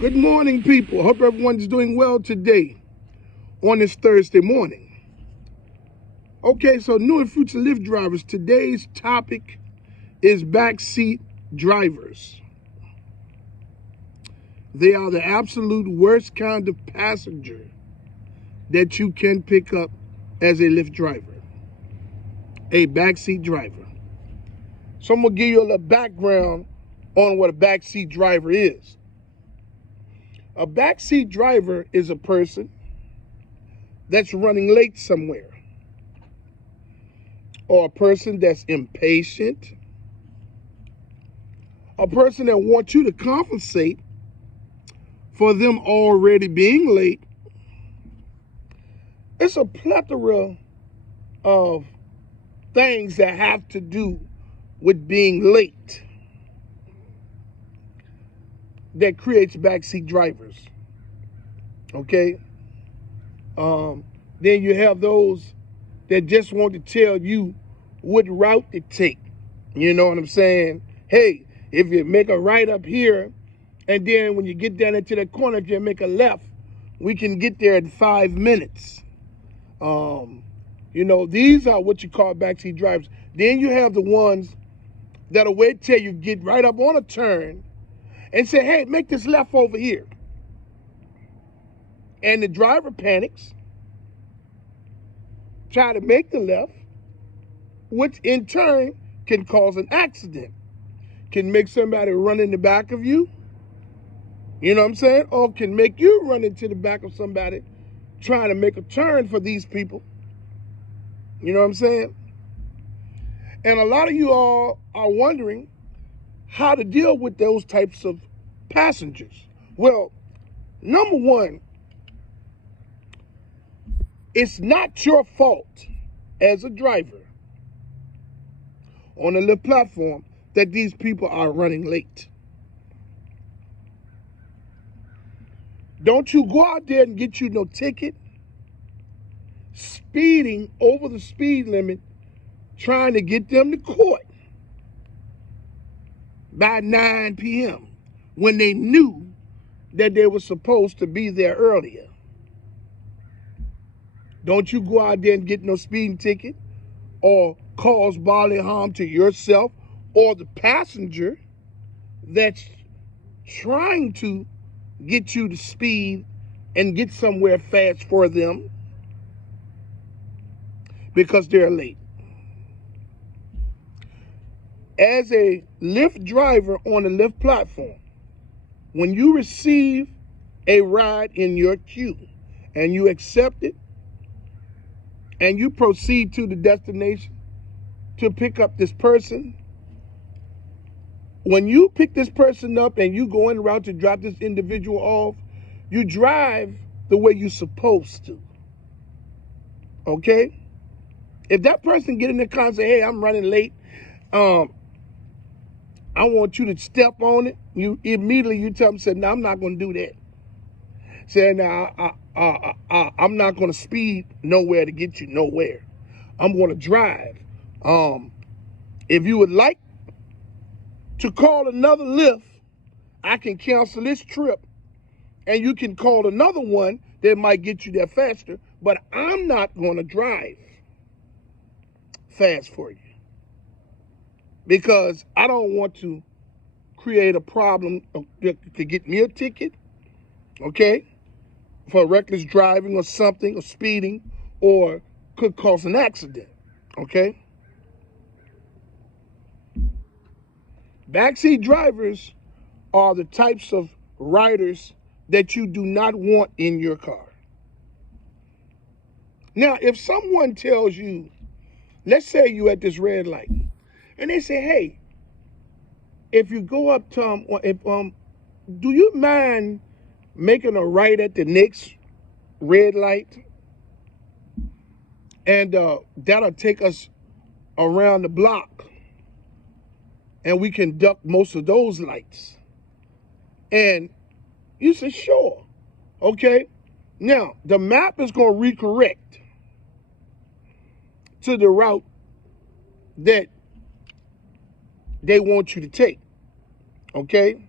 Good morning, people. Hope everyone's doing well today on this Thursday morning. Okay, so new and future Lyft drivers, today's topic is backseat drivers. They are the absolute worst kind of passenger that you can pick up as a Lyft driver, a backseat driver. So I'm going to give you a little background on what a backseat driver is. A backseat driver is a person that's running late somewhere, or a person that's impatient, a person that wants you to compensate for them already being late. It's a plethora of things that have to do with being late that creates backseat drivers. Okay? Then you have those that just want to tell you what route to take. You know what I'm saying? Hey, if you make a right up here, and then when you get down into the corner, if you make a left, we can get there in 5 minutes. These are what you call backseat drivers. Then you have the ones that'll wait till you get right up on a turn and say, hey, make this left over here. And the driver panics, try to make the left, which in turn can cause an accident, can make somebody run in the back of you, you know what I'm saying? Or can make you run into the back of somebody trying to make a turn for these people. You know what I'm saying? And a lot of you all are wondering how to deal with those types of passengers. Well, number one, it's not your fault as a driver on the Lyft platform that these people are running late. Don't you go out there and get you no ticket speeding over the speed limit, trying to get them to court by 9 p.m. when they knew that they were supposed to be there earlier. Don't you go out there and get no speeding ticket or cause bodily harm to yourself or the passenger that's trying to get you to speed and get somewhere fast for them because they're late. As a Lyft driver on the Lyft platform, when you receive a ride in your queue and you accept it and you proceed to the destination to pick up this person, when you pick this person up and you go en route to drop this individual off, you drive the way you're supposed to. Okay? If that person get in the car and say, hey, I'm running late, I want you to step on it, you tell them, say, no, I'm not going to do that. Say, no, I'm not going to speed nowhere to get you nowhere. I'm going to drive. If you would like to call another Lyft, I can cancel this trip and you can call another one that might get you there faster, but I'm not going to drive fast for you because I don't want to create a problem to get me a ticket, okay, for reckless driving or something, or speeding, or could cause an accident, okay? Backseat drivers are the types of riders that you do not want in your car. Now, if someone tells you, let's say you at this red light, and they say, hey, if you go up to do you mind making a right at the next red light? And that'll take us around the block and we can duck most of those lights. And you say, sure. Okay. Now, the map is going to recorrect to the route that they want you to take. Okay.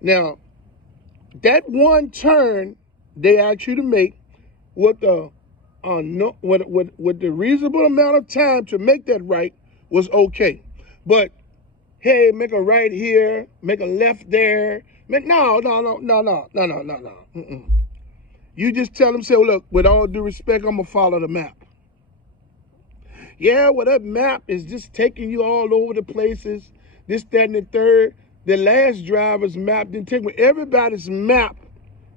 Now, that one turn they ask you to make with the with the reasonable amount of time to make that right was okay. But hey, make a right here, make a left there. No. Mm-mm. You just tell them, say, well, look, with all due respect, I'm gonna follow the map. Yeah, well, that map is just taking you all over the places, this, that, and the third. The last driver's map didn't take me. Everybody's map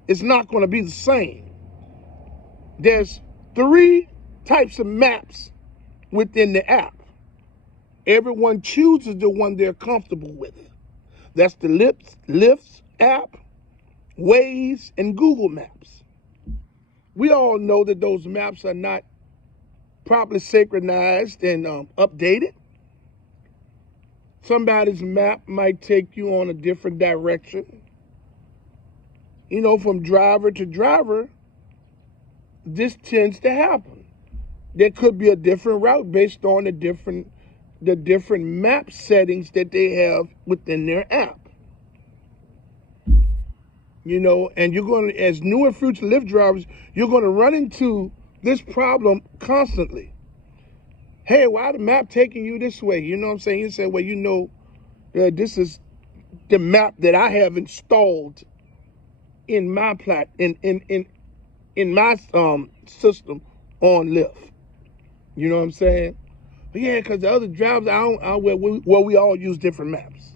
is not going to be the same. There's 3 types of maps within the app. Everyone chooses the one they're comfortable with. That's the Lyft app, Waze, and Google Maps. We all know that those maps are not properly synchronized and updated. Somebody's map might take you on a different direction. You know, from driver to driver, this tends to happen. There could be a different route based on the different map settings that they have within their app. You know, and you're going to, as new and future Lyft drivers, you're going to run into this problem constantly. Hey, why the map taking you this way? You know what I'm saying? You say, well, you know, this is the map that I have installed in my in my system on Lyft. You know what I'm saying? But yeah, because the other drivers, we all use different maps.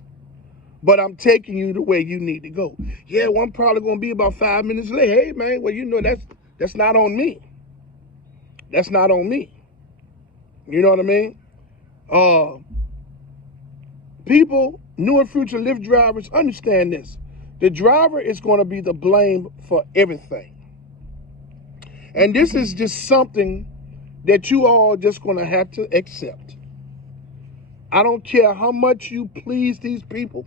But I'm taking you the way you need to go. Yeah, well, I'm probably going to be about 5 minutes late. Hey, man, well, you know, that's not on me. That's not on me. You know what I mean? People, new and future Lyft drivers, understand this. The driver is going to be the blame for everything. And this is just something that you all just going to have to accept. I don't care how much you please these people,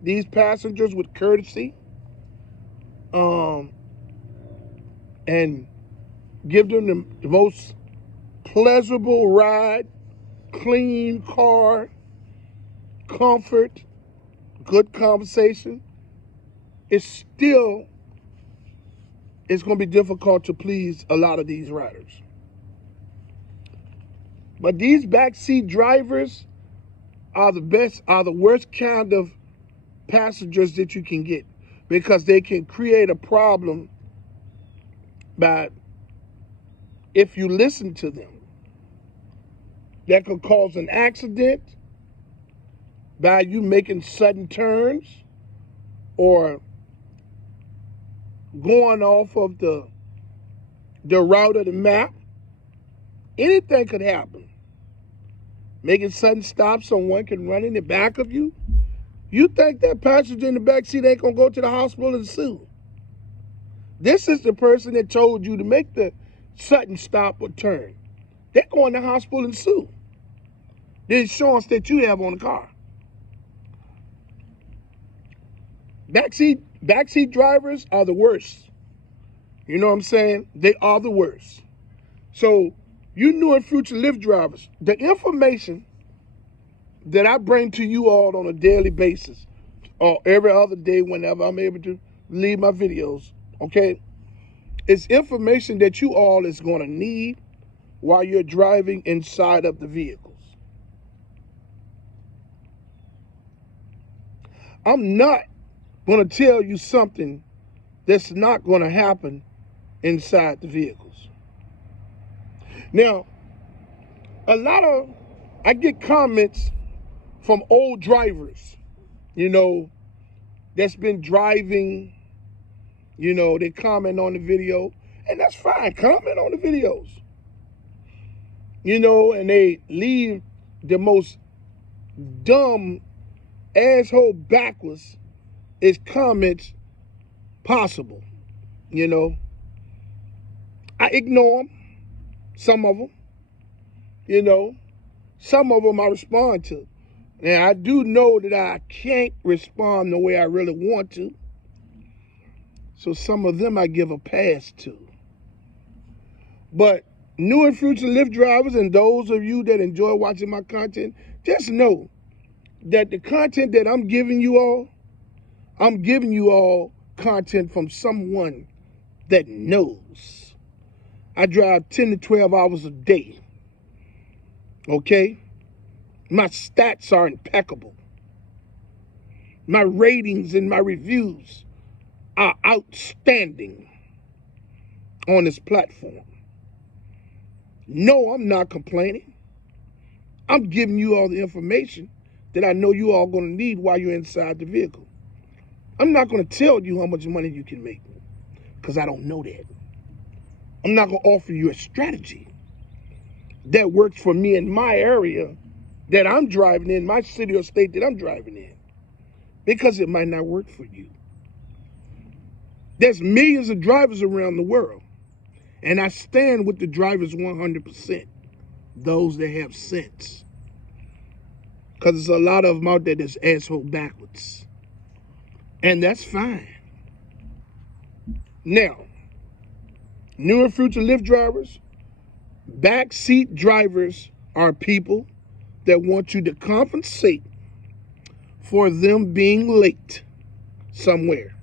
these passengers with courtesy, and give them the most pleasurable ride, clean car, comfort, good conversation. It's going to be difficult to please a lot of these riders. But these backseat drivers are the worst kind of passengers that you can get, because they can create a problem by, if you listen to them, that could cause an accident by you making sudden turns or going off of the route of the map. Anything could happen. Making sudden stops, someone can run in the back of you. You think that passenger in the back seat ain't gonna go to the hospital and sue? This is the person that told you to make the sudden stop or turn. They're going to the hospital and sue the insurance that you have on the car. Backseat drivers are the worst. You know what I'm saying? They are the worst. So, you new and future Lyft drivers, the information that I bring to you all on a daily basis, or every other day whenever I'm able to leave my videos, okay, it's information that you all is going to need while you're driving inside of the vehicles. I'm not going to tell you something that's not going to happen inside the vehicles. Now, I get comments from old drivers, you know, that's been driving, you know, they comment on the video, and that's fine, comment on the videos. You know, and they leave the most dumb, asshole backwards is comments possible, you know. I ignore them, some of them, you know. Some of them I respond to. And I do know that I can't respond the way I really want to. So some of them I give a pass to. But new and future Lyft drivers and those of you that enjoy watching my content, just know that the content that I'm giving you all content from someone that knows. I drive 10 to 12 hours a day. Okay? My stats are impeccable. My ratings and my reviews are outstanding on this platform. No, I'm not complaining. I'm giving you all the information that I know you all going to need while you're inside the vehicle. I'm not going to tell you how much money you can make because I don't know that. I'm not going to offer you a strategy that works for me in my area that I'm driving in, my city or state that I'm driving in, because it might not work for you. There's millions of drivers around the world, and I stand with the drivers 100%, those that have sense, because there's a lot of them out there that's asshole backwards, and that's fine. Now, new and future Lyft drivers, backseat drivers are people that want you to compensate for them being late somewhere.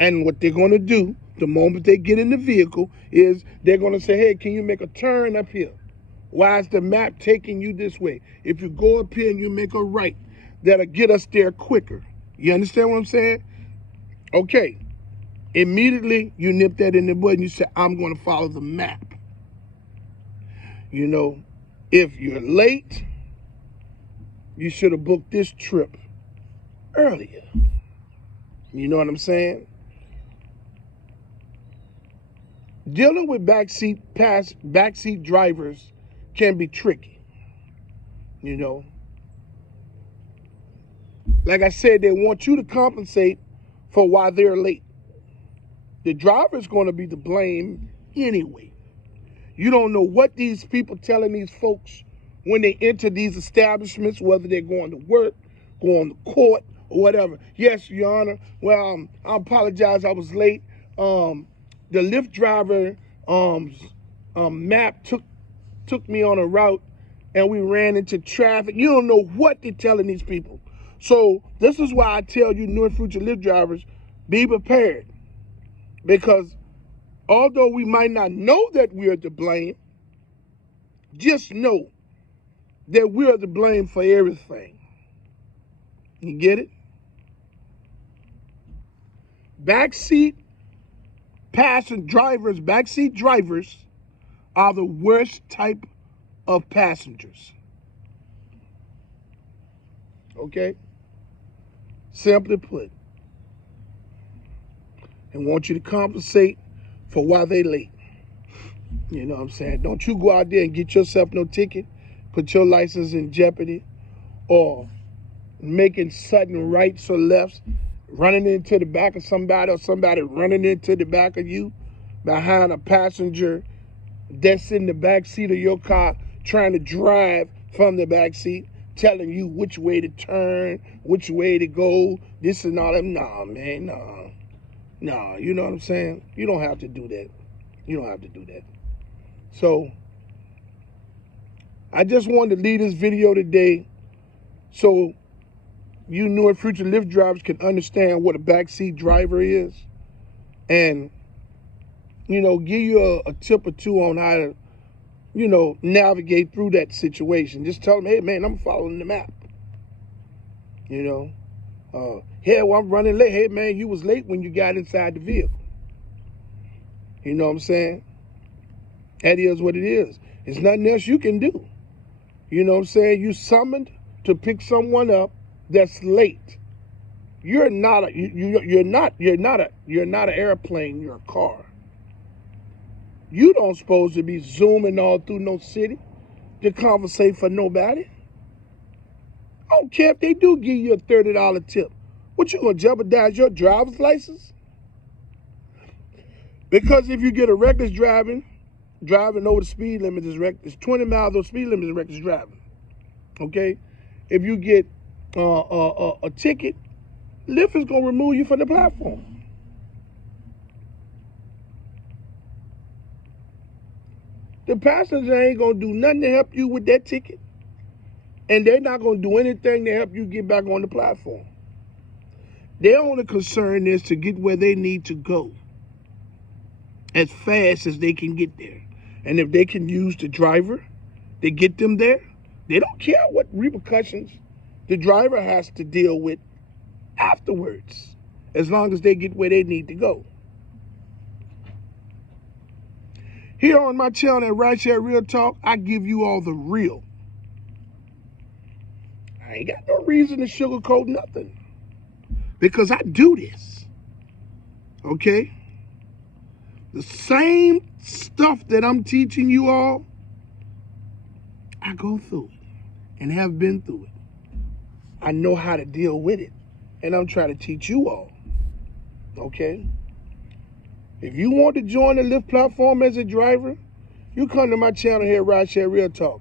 And what they're going to do the moment they get in the vehicle is they're going to say, hey, can you make a turn up here? Why is the map taking you this way? If you go up here and you make a right, that'll get us there quicker. You understand what I'm saying? Okay. Immediately, you nip that in the bud and you say, I'm going to follow the map. You know, if you're late, you should have booked this trip earlier. You know what I'm saying? Dealing with backseat drivers can be tricky. You know, like I said, they want you to compensate for why they're late. The driver's going to be to blame anyway. You don't know what these people telling these folks when they enter these establishments, whether they're going to work, going to court, or whatever. Yes, Your Honor. Well, I apologize. I was late. The Lyft driver map took me on a route, and we ran into traffic. You don't know what they're telling these people. So this is why I tell you, new and future Lyft drivers, be prepared, because although we might not know that we are to blame, just know that we are to blame for everything. You get it? Backseat drivers are the worst type of passengers. Okay? Simply put. And want you to compensate for why they late. You know what I'm saying? Don't you go out there and get yourself no ticket, put your license in jeopardy, or making sudden rights or lefts, running into the back of somebody, or somebody running into the back of you behind a passenger that's in the back seat of your car trying to drive from the back seat, telling you which way to turn, which way to go, this and all that. Nah, man, nah. Nah, you know what I'm saying? You don't have to do that. You don't have to do that. So, I just wanted to leave this video today so you new and future Lyft drivers can understand what a backseat driver is, and, you know, give you a tip or two on how to, you know, navigate through that situation. Just tell them, hey, man, I'm following the map. You know, hey, well, I'm running late. Hey, man, you was late when you got inside the vehicle. You know what I'm saying? That is what it is. There's nothing else you can do. You know what I'm saying? You summoned to pick someone up that's late. You're not an airplane, you're a car. You don't supposed to be zooming all through no city to compensate for nobody. I don't care if they do give you a $30 tip. What, you gonna jeopardize your driver's license? Because if you get a reckless driving over the speed limit is reckless. 20 miles over speed limit is reckless driving. Okay? If you get a ticket, Lyft is gonna remove you from the platform. The passenger ain't gonna do nothing to help you with that ticket, and they're not gonna do anything to help you get back on the platform. Their only concern is to get where they need to go as fast as they can get there. And if they can use the driver to get them there, they don't care what repercussions the driver has to deal with afterwards, as long as they get where they need to go. Here on my channel at Rideshare Real Talk, I give you all the real. I ain't got no reason to sugarcoat nothing, because I do this, okay? The same stuff that I'm teaching you all, I go through it and have been through it. I know how to deal with it, and I'm trying to teach you all, okay? If you want to join the Lyft platform as a driver, you come to my channel here, Rideshare Real Talk,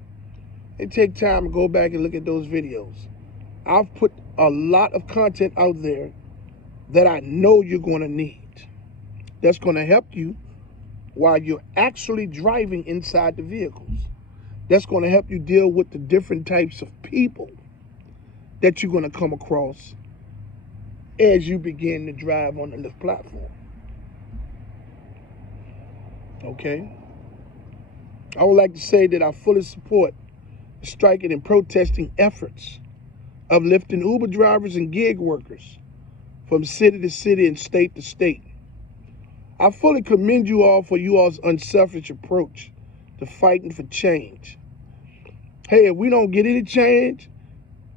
and take time to go back and look at those videos. I've put a lot of content out there that I know you're going to need. That's going to help you while you're actually driving inside the vehicles. That's going to help you deal with the different types of people that you're going to come across as you begin to drive on the Lyft platform. Okay? I would like to say that I fully support the striking and protesting efforts of Lyft and Uber drivers and gig workers from city to city and state to state. I fully commend you all for you all's unselfish approach to fighting for change. Hey, if we don't get any change,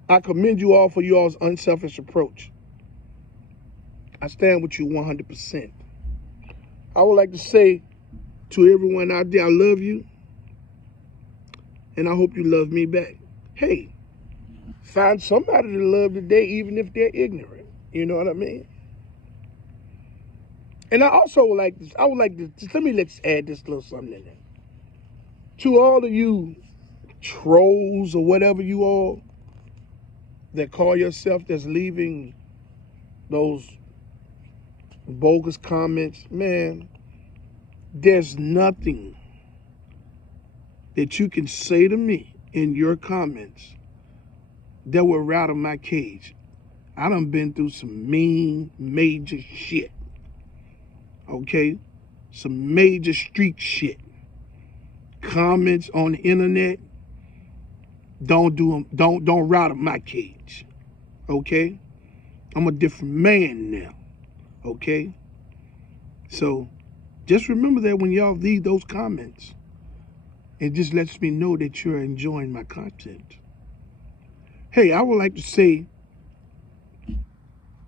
I commend you all for you all's unselfish approach. I stand with you 100%. I would like to say to everyone out there, I love you, and I hope you love me back. Hey, find somebody to love today, even if they're ignorant. You know what I mean? And I also would like to, let's add this little something in there. To all of you trolls or whatever you all that call yourself, that's leaving those bogus comments, man, there's nothing that you can say to me in your comments that will rattle my cage. I done been through some mean, major shit. Okay? Some major street shit. Comments on the internet don't rattle my cage. Okay? I'm a different man now. Okay? So just remember that when y'all leave those comments. It just lets me know that you're enjoying my content. Hey, I would like to say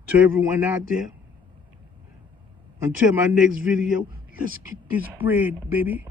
to everyone out there, until my next video, let's get this bread, baby.